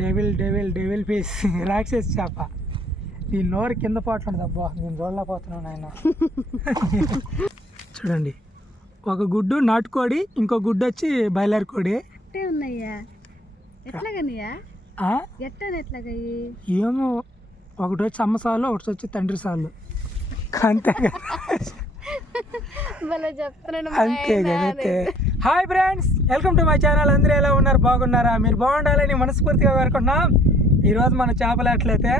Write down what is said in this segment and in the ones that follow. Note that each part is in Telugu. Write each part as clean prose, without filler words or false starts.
డెవిల్ ఫిష్ రాక్షస్ చేప. దీని నోరు కింద పోతుంది అబ్బా, నేను చూడలేకపోతున్నాను ఆయన. చూడండి, ఒక గుడ్డు నాటుకోడి, ఇంకో గుడ్డు వచ్చి బాయిలర్ కోడి. ఏమో, ఒకటి వచ్చి అమ్మ సార్లు, ఒకటి వచ్చి తండ్రి సార్లు, అంతే అంతే కదా. Hi friends, welcome to my channel. అందరూ ఎలా ఉన్నారు? బాగున్నారా? మీరు బాగుండాలని మనస్ఫూర్తిగా కోరుకుంటున్నాం. ఈరోజు మన చేపలేట్లయితే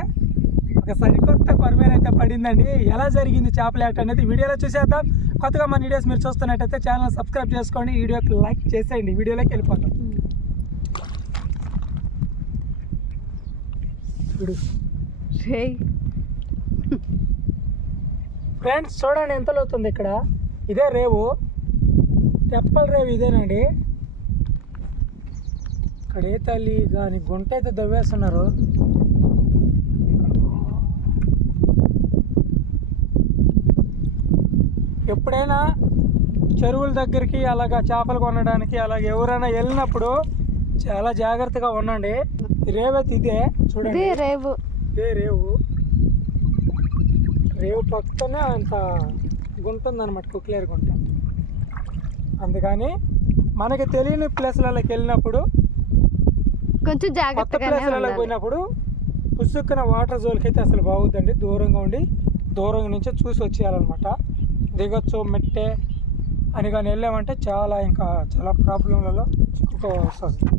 ఒక సరికొత్త పరిమాణం అయితే పడిందండి. ఎలా జరిగింది చేపలేట అనేది వీడియోలో చూసేద్దాం. కొత్తగా మన వీడియోస్ మీరు చూస్తున్నట్టయితే ఛానల్ సబ్స్క్రైబ్ చేసుకోండి, వీడియోకి లైక్ చేసేయండి. వీడియోలోకి వెళ్ళిపోతాం. ఫ్రెండ్స్ చూడండి ఎంత లోతుంది ఇక్కడ. ఇదే రేవు, తెప్పల రేవు ఇదేనండి. ఇక్కడ ఏ తల్లి కానీ గుంట అయితే దవ్వేస్తున్నారు. ఎప్పుడైనా చెరువుల దగ్గరికి అలాగా చేపలు కొనడానికి అలాగ ఎవరైనా వెళ్ళినప్పుడు చాలా జాగ్రత్తగా ఉండండి. రేవైతే ఇదే చూడండి, రేవు పక్కనే అంత గుంట ఉందన్నమాట, కుక్లేరు గుంట. అందుకని మనకి తెలియని ప్లేస్లలోకి వెళ్ళినప్పుడు, కొంచెం కొత్త ప్లేస్లలోకి పోయినప్పుడు పుసుక్కున వాటర్ జోలికి అయితే అసలు బాగుందండి. దూరంగా ఉండి దూరం నుంచి చూసి వచ్చేయాలన్నమాట. దిగొచ్చు మెట్టే అని కానీ వెళ్ళామంటే చాలా ప్రాబ్లంలలో చిక్కుకోవాల్సి వస్తుంది.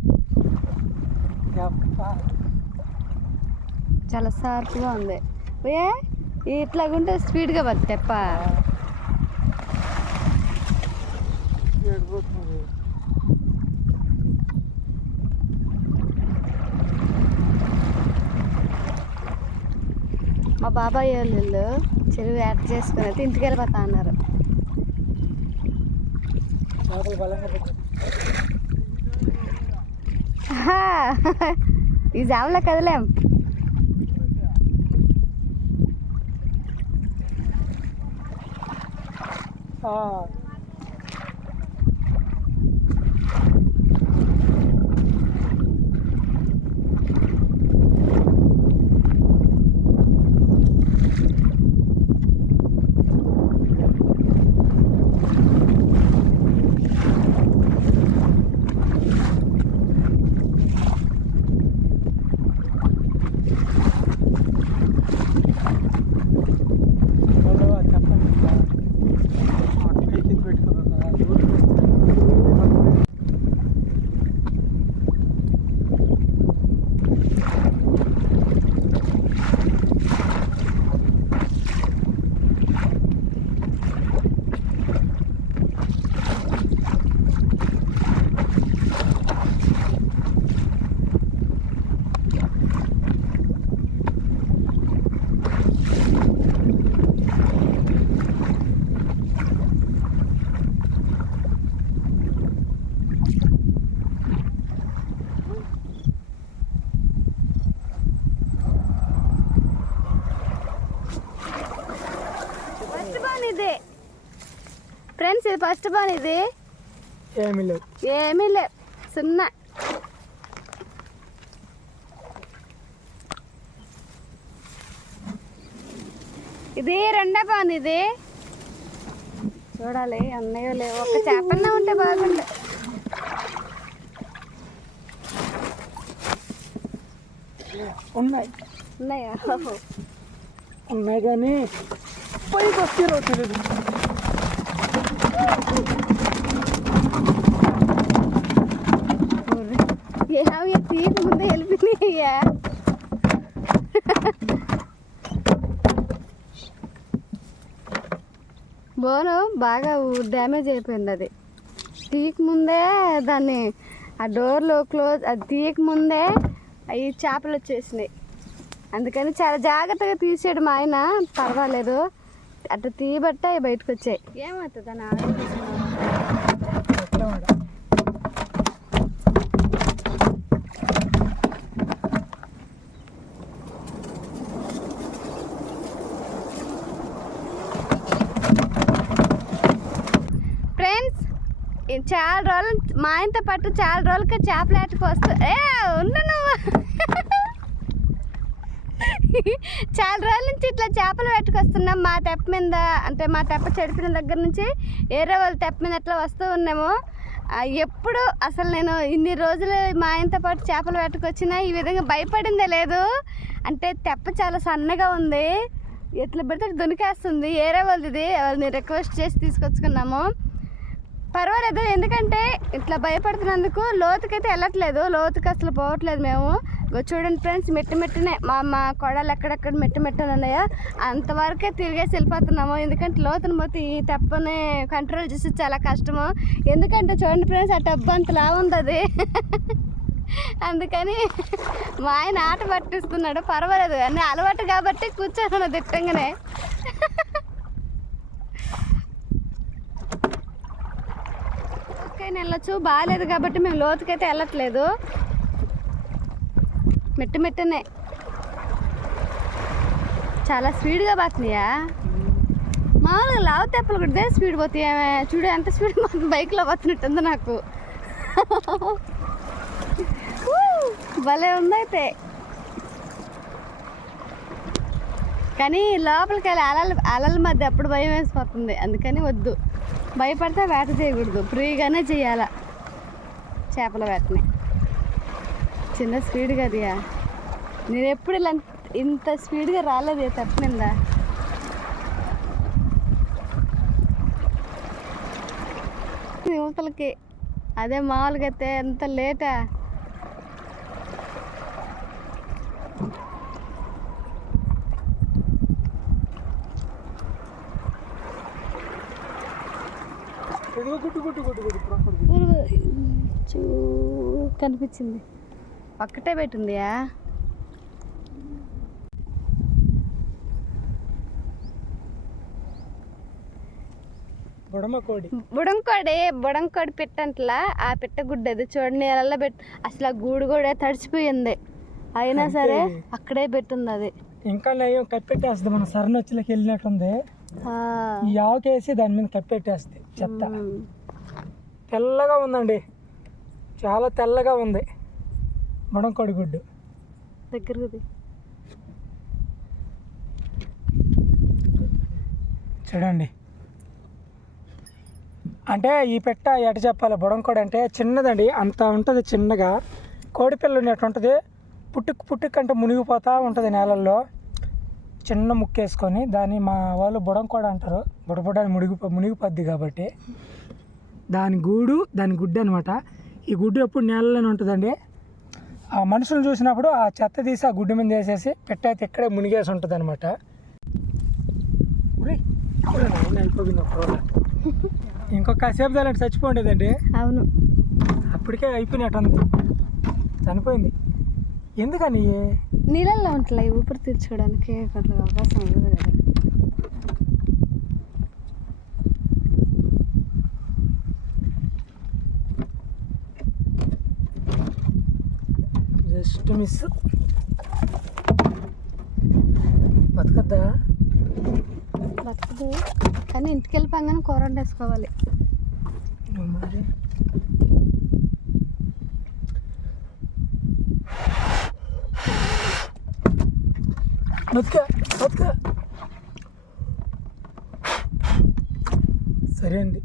చాలా షార్ప్గా ఉంది. ఇట్లాగుంటే స్పీడ్గా పది తెప్ప. మా బాబాయ్ వాళ్ళు చెరువు యాడ్ చేసుకుని అయితే ఇంటికి వెళ్ళిపోతా అన్నారు. ఈ జాములో కదలేం. ఫ్రెండ్స్ ఇది ఫస్ట్ బాన్. ఇది ఏమీ లేదు సున్నా. ఇది రెండో బాన్. ఇది చూడాలి అన్నయ్యో లేవు. ఒక చేపన్నా ఉంటే బాగుండే. ఉన్నాయా? ఉన్నాయి కానీ పైకి వస్తే తెలియదు. తీసి ముందే వెళ్ళిపోయినాయ్యా. బోను బాగా డ్యామేజ్ అయిపోయింది. అది తీయక ముందే దాన్ని ఆ డోర్లో క్లోజ్, అది తీయక ముందే అవి చేపలు వచ్చేసినాయి. అందుకని చాలా జాగ్రత్తగా తీసాడు మా ఆయన. పర్వాలేదు, అట్లా తీయబట్టే అవి బయటకు వచ్చాయి. ఏమవుతుంది దాన్ని ఆలోచిస్తున్నాను. చాలా రోజులు మా ఆయనతో పాటు చాలా రోజులకి చేపలేటకు వస్తా. ఉండు నువ్వు. చాలా రోజుల నుంచి ఇట్లా చేపలు పెట్టుకొస్తున్నాం మా తెప్ప మీద. అంటే మా తెప్ప చెడిపిన దగ్గర నుంచి వేరే వాళ్ళ తెప్ప మీద అట్లా వస్తూ ఉన్నాము. ఎప్పుడు అసలు నేను ఇన్ని రోజులు మా ఆయనతో పాటు చేపలు పెట్టుకొచ్చినా ఈ విధంగా భయపడిందే లేదు. అంటే తెప్ప చాలా సన్నగా ఉంది, ఎట్లా పెడితే దొనికేస్తుంది. వేరే వాళ్ళది వాళ్ళని రిక్వెస్ట్ చేసి తీసుకొచ్చుకున్నాము. పర్వాలేదు, ఎందుకంటే ఇట్లా భయపడుతున్నందుకు లోతుకైతే వెళ్ళట్లేదు, లోతుకి అసలు పోవట్లేదు మేము. చూడండి ఫ్రెండ్స్, మెట్టునే మా కొడలు ఎక్కడెక్కడ మెట్టునే ఉన్నాయో అంతవరకే తిరిగేసి వెళ్ళిపోతున్నాము. ఎందుకంటే లోతుని పోతే ఈ తెప్పని కంట్రోల్ చేసి చాలా కష్టము. ఎందుకంటే చూడండి ఫ్రెండ్స్, ఆ టబ్బు అంతలా ఉంది అది. అందుకని మా ఆయన ఆట పట్టిస్తున్నాడు. పర్వాలేదు, అన్నీ అలవాటు కాబట్టి కూర్చోను దిట్టంగానే. వెళ్ళొచ్చు, బాగాలేదు కాబట్టి మేము లోతుకైతే వెళ్ళట్లేదు. మెట్టునే చాలా స్పీడ్గా పోతున్నాయా. మామూలుగా లావు తెప్పలు కూడా స్పీడ్ పోతాయి. చూడు ఎంత స్పీడ్ బైక్లో పోతున్నట్టుంది నాకు. భలే ఉందైతే. కానీ లోపలికి వెళ్ళి అలల మధ్య అప్పుడు భయం వేసిపోతుంది. అందుకని వద్దు, భయపడితే వేట చేయకూడదు, ఫ్రీగానే చేయాల చేపల వేటని. చిన్న స్పీడ్ కదయా, నేను ఎప్పుడు ఇలా ఇంత స్పీడ్గా రాలేదు తప్పిందా. యువతలకి అదే మామూలుగా అయితే ఎంత లేటా. కనిపించింది, ఒక్కటే పెట్టిందియా. బుడంకోడి పెట్టంట్లా ఆ పెట్ట గుడ్డది చూడండి, నీళ్ళల్లో పెట్టి అసలు ఆ గూడు కూడా తడిచిపోయింది. అయినా సరే అక్కడే పెట్టింది అది. ఇంకా నయం కప్పెట్టేస్తుంది, మన సరనొచ్చిలోకి వెళ్ళినట్టుంది. ఈ ఆవుకేసి దాని మీద కప్పెట్టేస్తుంది. చెత్త తెల్లగా ఉందండి, చాలా తెల్లగా ఉంది బుడంకోడి గుడ్డు. దగ్గరది చూడండి. అంటే ఈ పెట్ట ఎట చెప్పాలి, బుడంకోడి అంటే చిన్నదండి, అంత ఉంటుంది చిన్నగా. కోడిపిల్ల ఉన్నట్టు ఉంటుంది, పుట్టుకంటే మునిగిపోతూ ఉంటుంది నేలల్లో. చిన్న ముక్కు వేసుకొని దాన్ని మా వాళ్ళు బుడంకోడి అంటారు. బుడబుడని మునిగిపోద్ది కాబట్టి దాని గుడ్డు అనమాట. ఈ గుడ్డు ఎప్పుడు నేలలోనే ఉంటుందండి. ఆ మనుషులు చూసినప్పుడు ఆ చెత్త తీసి ఆ గుడ్డు మీద వేసేసి పెట్ట అయితే ఇక్కడే మునిగేసి ఉంటుంది అనమాట. ఇంకొక సేపు దాని చచ్చిపోండేదండి. అవును, అప్పటికే అయిపోయినట్టుంది, చనిపోయింది. ఎందుకని నీళ్ళల్లో ఉంటాయి, ఊపిరి తీర్చుకోవడానికి అట్లా అవకాశం ఉండదు కదా. Just miss. బతకద్దా? బతకదు, కానీ ఇంటికి వెళ్ళిపోగానే కూర వండేసుకోవాలి. మరి బతుక సరే అండి.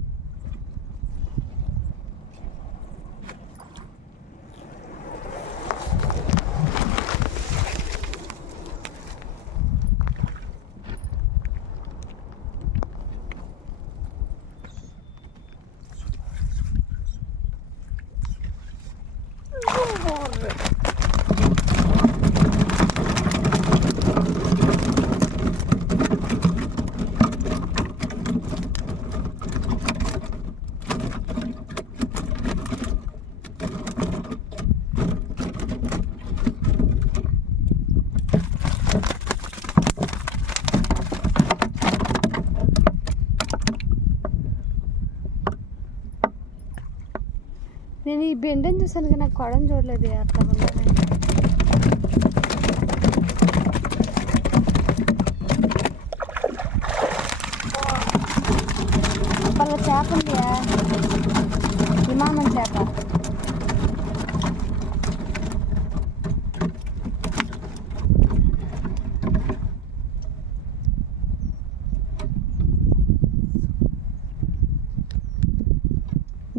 నేను ఈ బెండని చూసాను కానీ నాకు కొడని చూడలేదు. అట్లా పర్వ చేప ఉందియా, విమానం చేప.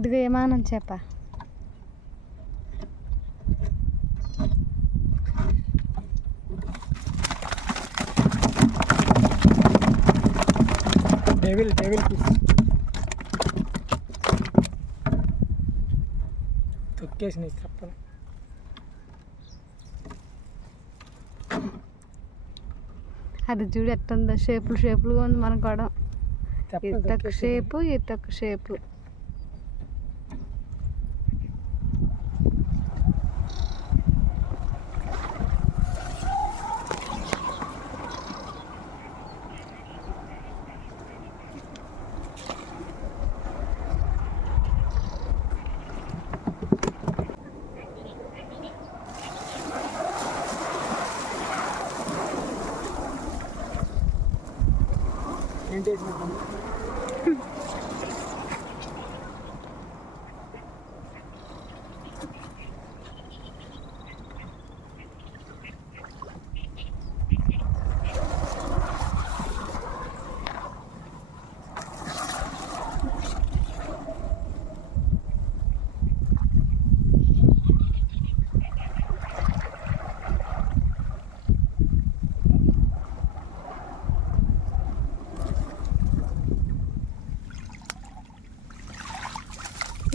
ఇదిగో విమానం చేప. డెవిల్ ఫిష్ తొక్కేసినాయి తప్పను. అది చూడు ఎట్టుందో, షేపులుగా ఉంది మన కొడం. ఇటొక షేపు, ఇటొక షేపు. ఏంటి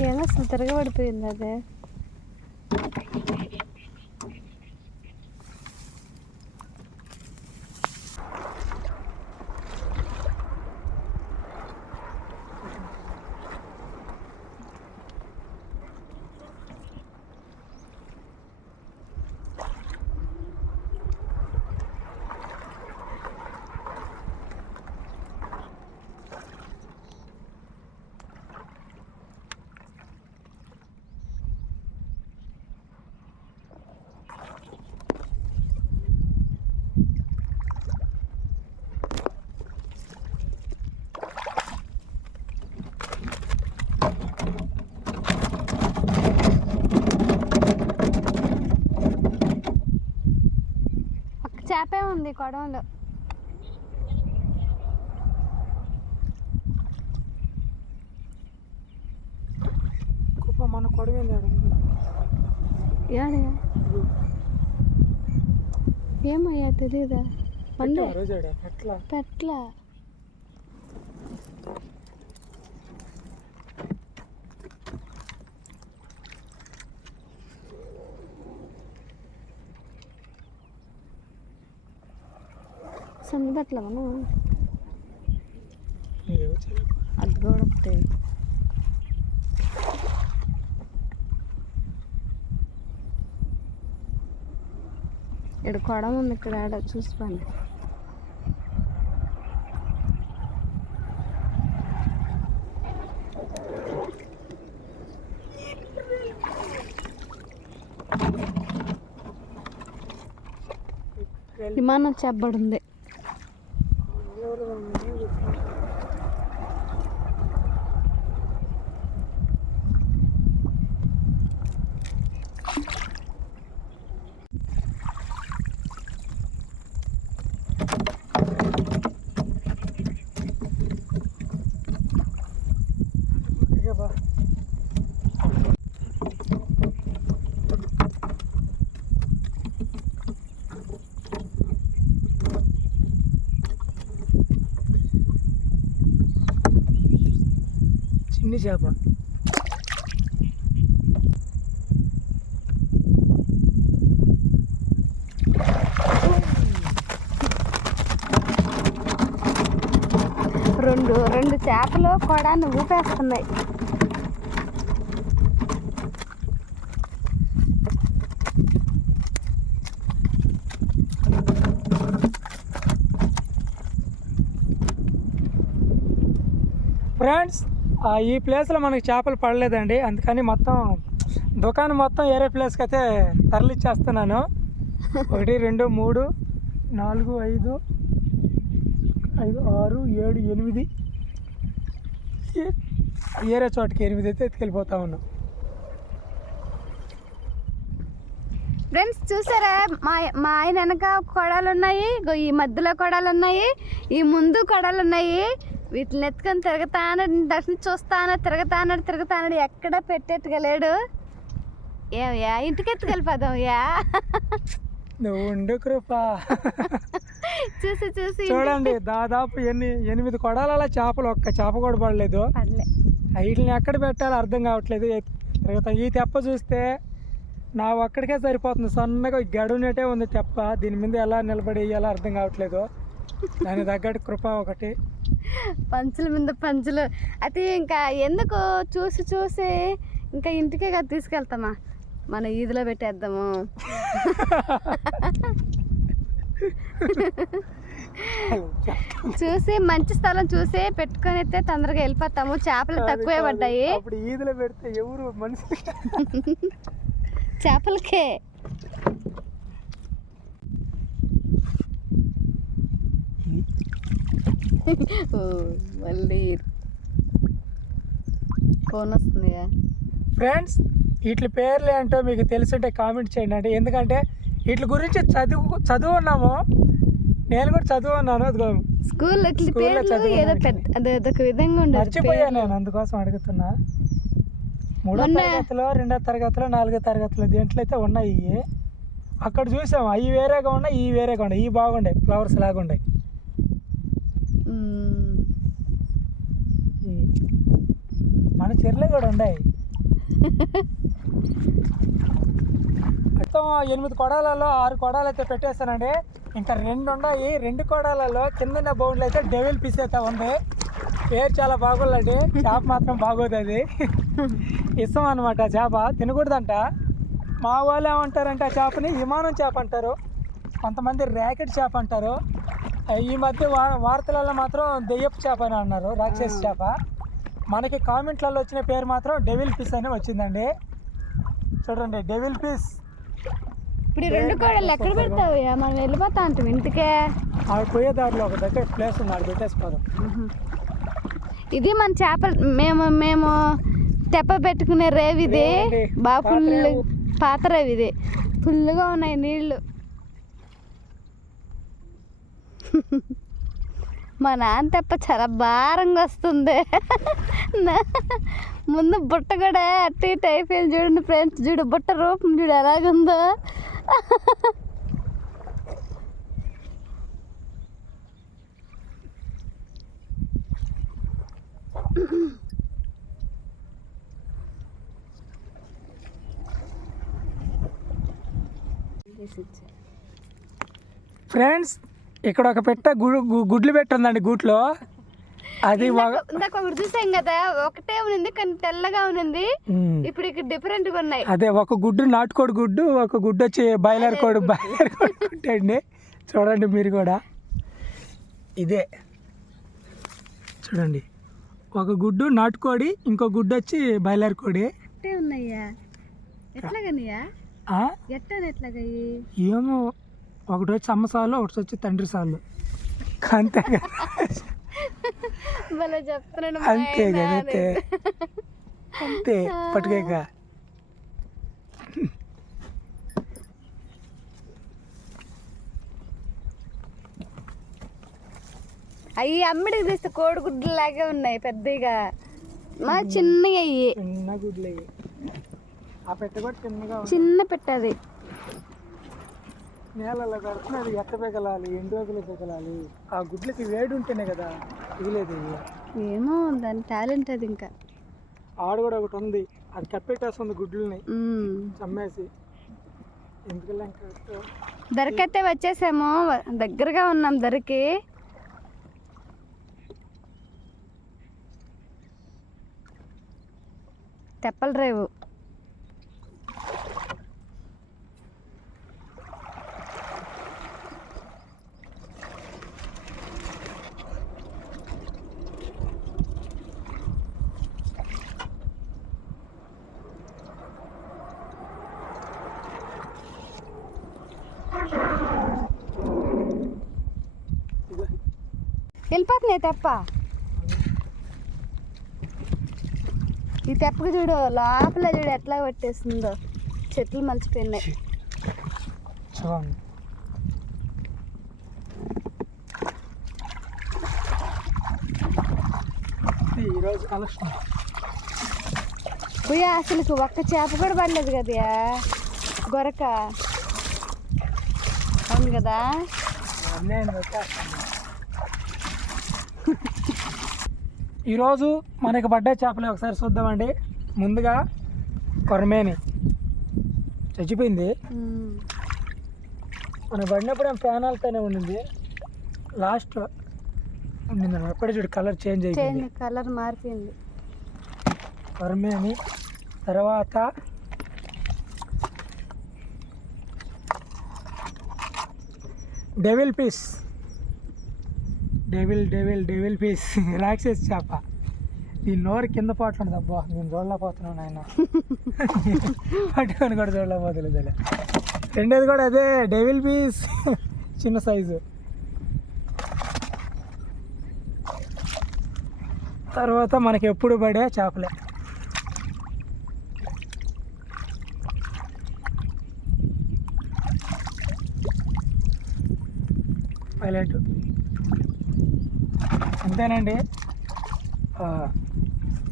ఏమో అసలు తిరగబడిపోయింది అదే. చేపే ఉంది కొడంలో. మన కొడవేంది ఏడే ఏమయ్యా తెలీదా? పెట్ల సందట్లా మనం అది కూడా ఒకటి. ఇక్కడ కొడం ఉంది, ఇక్కడ ఆడ చూసుకోండి. విమానం చెప్పబడింది. చిన్ని చేప. రెండు చేపలు కొడాన్ని ఊపేస్తున్నాయి. ఫ్రెండ్స్, ఈ ప్లేస్లో మనకి చేపలు పడలేదండి, అందుకని మొత్తం దుకాణం మొత్తం వేరే ప్లేస్కి అయితే తరలిచ్చేస్తున్నాను. 1 2 3 4 5 6 7 8 వేరే చోటుకి 8 అయితే ఎత్తుకెళ్ళిపోతా ఉన్నాం. ఫ్రెండ్స్ చూసారా, మా ఆయన వెనక కొడాలు ఉన్నాయి, ఈ మధ్యలో కొడాలు ఉన్నాయి, ఈ ముందు కొడాలు ఉన్నాయి. వీటిని ఎత్తుకొని తిరుగుతానడు దర్శనం తిరుగుతానడు ఎక్కడ పెట్టేట్టుగా లేడు. ఏమయ్యా ఇంటికి ఎత్తుకెళ్ళిపోదాం యా. నువ్వు ఉండు కృప. చూసి చూడండి దాదాపు 8 కొడాల చేపలు, ఒక్క చేప కూడా పడలేదు. వీటిని ఎక్కడ పెట్టాలో అర్థం కావట్లేదు. తిరుగుతాం. ఈ తెప్ప చూస్తే నా ఒక్కడికే సరిపోతుంది. సన్నగా గడునట్టే ఉంది తెప్ప. దీని మీద ఎలా నిలబడి వేయాలో అర్థం కావట్లేదు. దాని తగ్గట్టు కృప ఒకటి పంచుల మీద పంచులు. అయితే ఇంకా ఎందుకు చూసి ఇంకా ఇంటికే కదా తీసుకెళ్తామా, మన ఈదిలో పెట్టేద్దాము. చూసి మంచి స్థలం చూసి పెట్టుకొని అయితే తొందరగా వెళ్ళిపోతాము. చేపలు తక్కువే పడ్డాయి. అప్పుడు ఈదిలో పెడితే ఎవరు మనుషులు చేపలకే. మళ్ళీ ఫోన్ వస్తుంది ఫ్రెండ్స్. వీటి పేర్లు ఏంటో మీకు తెలుసుంటే కామెంట్ చేయండి. ఎందుకంటే వీటి గురించి చదువున్నాము. నేను కూడా చదువున్నాను. స్కూల్లో ఏదో విధంగా ఉండదు. మర్చిపోయాను నేను, అందుకోసం అడుగుతున్నా. 3వ తరగతిలో 2వ తరగతిలో 4వ తరగతిలో దేంట్లో అయితే ఉన్నాయి. అక్కడ చూసాము. అవి వేరేగా ఉన్నాయి, ఇవి వేరేగా ఉన్నాయి. ఇవి బాగుండే ఫ్లవర్స్ లాగా ఉన్నాయి. మన చెర్లే కూడా ఉన్నాయి. మొత్తం 8 కొడాలలో 6 కొడాలు అయితే పెట్టేస్తానండి. ఇంకా 2 ఉన్నాయి. 2 కొడాలలో కింద బౌండ్లు అయితే డెవిల్ పీస్ అయితే ఉంది. పేరు చాలా బాగోదండి. చేప మాత్రం బాగోదు. అది ఇష్టం అనమాట. చేప తినకూడదంట. మా వాళ్ళు ఏమంటారంటే ఆ చేపని విమానం చేప అంటారు, కొంతమంది ర్యాకెట్ చేప అంటారు. ఈ మధ్య వార్తలలో మాత్రం దెయ్యపు చేప అని అన్నారు, రాక్షస చేప. మనకి కామెంట్లలో వచ్చిన పేరు మాత్రం డెవిల్ పీస్ అని వచ్చిందండి. చూడండి డెవిల్ పీస్. ఇప్పుడు 2 కోడలు ఎక్కడ పెడతావు? మనం వెళ్ళిపోతా అంటాం ఇంటికే. అవి పోయే దారిలో ఒక దగ్గర ప్లేస్ ఉంది, అది పెట్టేసిపోదాం. ఇది మన చేపలు మేము తెప్ప పెట్టుకునే రేవి. ఇది బాగా ఫుల్ పాత రేవి. ఇది ఫుల్గా ఉన్నాయి నీళ్ళు. మా నాన్న తెప్ప చాలా భారంగా వస్తుంది. ముందు బుట్ట కూడా అట్టి ఇటు అయిపోయింది. చూడండి ఫ్రెండ్స్, చూడు బుట్ట రూపం చూడు ఎలాగుందో. ఫ్రెండ్స్, ఇక్కడ ఒక పెట్ట గుడ్లు పెట్టి ఉందండి. గూట్లో అది ఇందాక ఒకటి చూసాం కదా, ఒకటే ఉంది కానీ తెల్లగా ఉంది. ఇప్పుడు ఇక్కడ డిఫరెంట్ గా ఉన్నాయి. అదే ఒక గుడ్డు నాటుకోడి గుడ్డు, ఒక గుడ్డు వచ్చి బాయిలర్ కోడి గుడ్డు అండి. చూడండి మీరు కూడా. ఇదే చూడండి, ఒక గుడ్డు నాటుకోడి, ఇంకో గుడ్డు వచ్చి బాయిలర్ కోడి. ఉన్నాయా? ఎట్లాగనియా? ఎట్లాగా? ఏమో, ఒకటి వచ్చి అమ్మ సార్లు, ఒకటి వచ్చి తండ్రి సార్లు. అంతే కదా, అంతే కదా, అంతే అంతే పట్టుకేక. అవి అమ్మిడికి తీస్తే కోడిగుడ్లు లాగే ఉన్నాయి పెద్దగా. మా చిన్నగా అయ్యి చిన్న గుడ్లు అయ్యి. ఆ పెట్ట కూడా చిన్నగా చిన్న పెట్టది. నేలలో కడుతున్నది ఎక్క పెగలాలి, ఎన్ని రోజులు పెగలాలి. ఆ గుడ్లకి వేడి ఉంటేనే కదా ఇదిలేదు. ఏమో దాని టాలెంట్ అది. ఇంకా ఆడ కూడా ఒకటి ఉంది, అది కప్పెట్టేస్తుంది గుడ్లని చమ్మేసి. ఎందుకల్లా ఇంకా దొరకైతే వచ్చేసాము, దగ్గరగా ఉన్నాం దొరికి. తెప్పల రేవు. వెళ్ళిపోతున్నాయి తెప్ప. ఈ తెప్పకు చూడు, లోపల చూడు ఎట్లా పట్టేస్తుందో. చెట్లు మలిచిపోయినాయి. ఈరోజు కలెక్షన్. పోయా అసలు ఒక్క చేప కూడా పడలేదు కదా గొరక. అవును కదా. ఈరోజు మనకి పడ్డ చేపలు ఒకసారి చూద్దామండి. ముందుగా కొరమేని చచ్చిపోయింది. మనకు పడినప్పుడు ఏం ప్రాణాలతోనే ఉండింది. లాస్ట్ ఉండింది అప్పుడే చూడు కలర్ చేంజ్ అయిపోయింది. కలర్ మారిపోయింది. కొరమేని తర్వాత డెవిల్ పీస్. డెవిల్ పీస్ రాక్షస్ చేప. దీని నోరు కింద పోట్లేదు. అబ్బా నేను చూడలేకపోతున్నాను ఆయన. పట్టుకొని కూడా చూడలేకపోతుంది. రెండోది కూడా అదే డెవిల్ పీస్, చిన్న సైజు. తర్వాత మనకి ఎప్పుడు పడే చేపలే. పైలట్ అంతేనండి.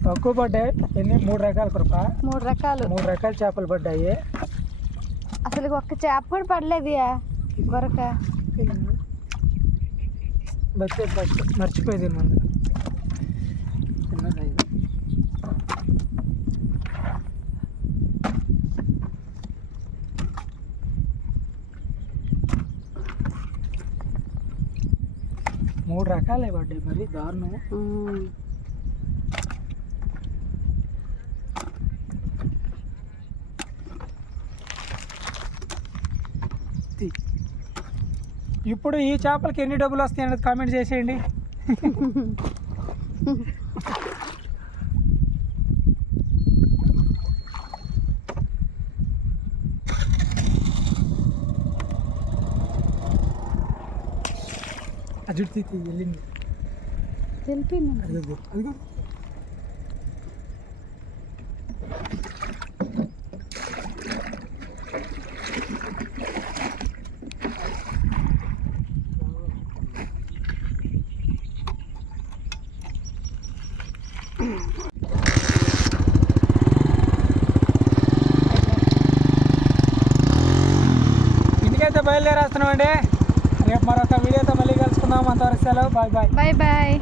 తక్కువ పడ్డాయి. ఎన్ని 3 రకాల కృప. 3 రకాల చేపలు పడ్డాయి. అసలు ఒక్క చేప కూడా పడలేదు గొరక. మర్చిపోయేది ముందు. చిన్న సైజు. మూడు రకాలే పడ్డాయి. మరి దారుణం. ఇప్పుడు ఈ చేపలకి ఎన్ని డబ్బులు వస్తాయి అనేది కామెంట్ చేసేయండి. అజుడు వెళ్ళింది. అదిగో అదిగో. ఇంటికైతే బయలుదేరేస్తున్నామండి. రేపు మరొక వీడియోతో మళ్ళీ కలుసుకుందాం. అంతవరకు సెలవు. Bye bye. Bye bye.